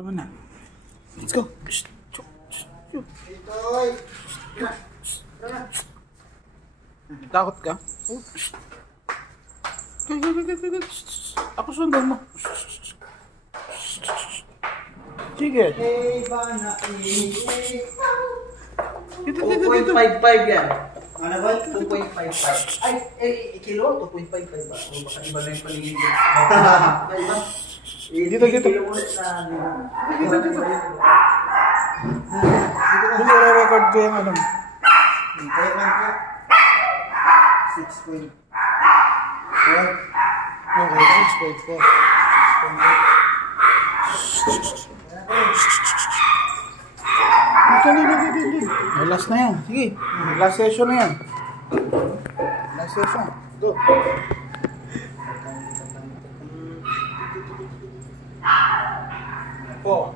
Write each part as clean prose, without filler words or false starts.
Tama na. Let's go. Takot ka? Ako sundan mo. Sige. 2.55 yan. Ano ba? 2.55. Ay, kilo? 2.55 ba? O baka iba na yung paligid. Iba? Dito. Kilo ulit na. Dito. Hindi re-record ko yung ano. Kaya lang po. 6.4. Okay, 6.4. Last na yan. Sige. Last session na yan. Last session. Go. Po.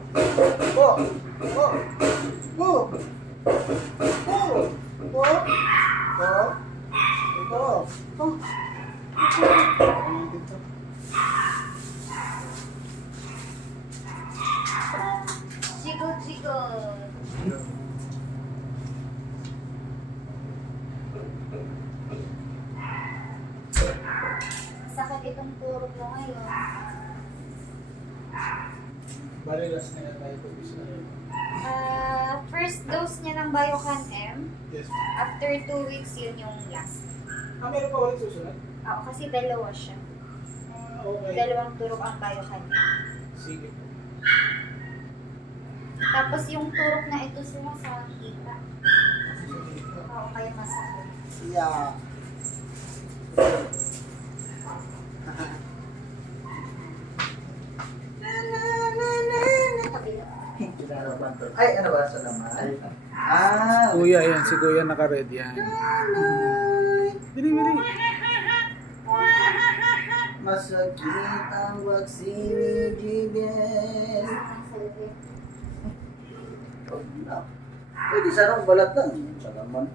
Chico. Sakit itong turok mo ngayon. Bali, last na yan tayo pag-isa. First dose niya ng Biocan M. Yes. After 2 weeks, yun yung last. Meron pa ulit susunod? Oo, kasi dalawa siya. Okay. Dalawang turok ang Biocan M. Sige. Tapos yung turok na ito sila sa kita. Oo, kaya masakit. Yeah. Ay, ano ba? Salamat. Kuya, yan. Si Kuya naka-red yan. Bili. Masakit ang waksinijibin. Pwede sana kung balat lang. Salaman.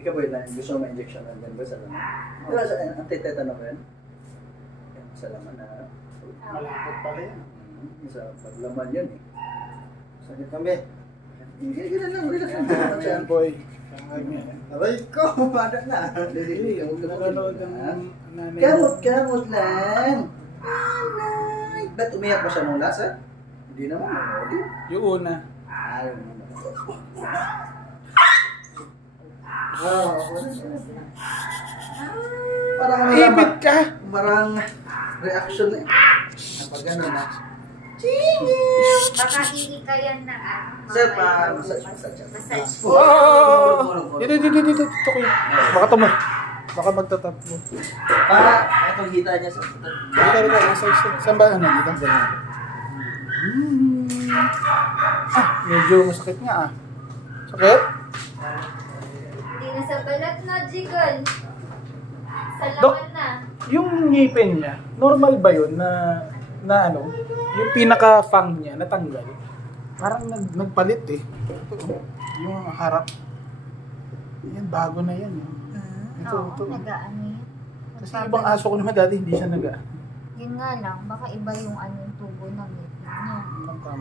Ikaw ba yun? Gusto mo ma-injection lang din ba? Salaman. Diba sa anti-tetano ba yan? Salaman na. Malapot pala yan. Sa paglaman yan eh. Sakit kami. Ganyan lang. Relax lang. Ayan, boy. Aray ko! Paano na? Dili. Huwag na Nanonood ng nanay. Kamot lang. Nanay. Ba't umiyak ba siya nung last eh? Hindi naman. Hindi. Yung una. Ayaw naman. Parang Ipit ka! Parang reaction eh. Kapag gano'n na. Baka hinikayan na Sir, massage. Oh! Dito. Tukoy. Baka tumo. Baka magtatap mo. Itong hita niya sa Dito. Saan ba? Ano? Dito. Ganyan. Medyo masakit nga ah. Sakit? Hindi na sa balat na, Jigon. Sa laman na. Yung ngipin niya, normal ba yun na ano, yung pinaka-fang niya natanggal? Parang nagpalit eh. Yung harap. Yan, bago na yan. Ito. Nagaan yan. Kasi ibang aso ko naman dati, hindi siya nagaan. Yun nga lang, baka iba yung yung tubo ng ngipin niya.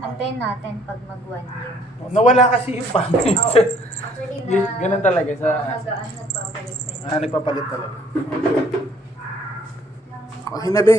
Antayin natin pag mag 1 year. Nawala kasi yung fang. Actually Ganun talaga sa... nagaan, nagpapalit pa niya. Nagpapalit talaga. Okay na be.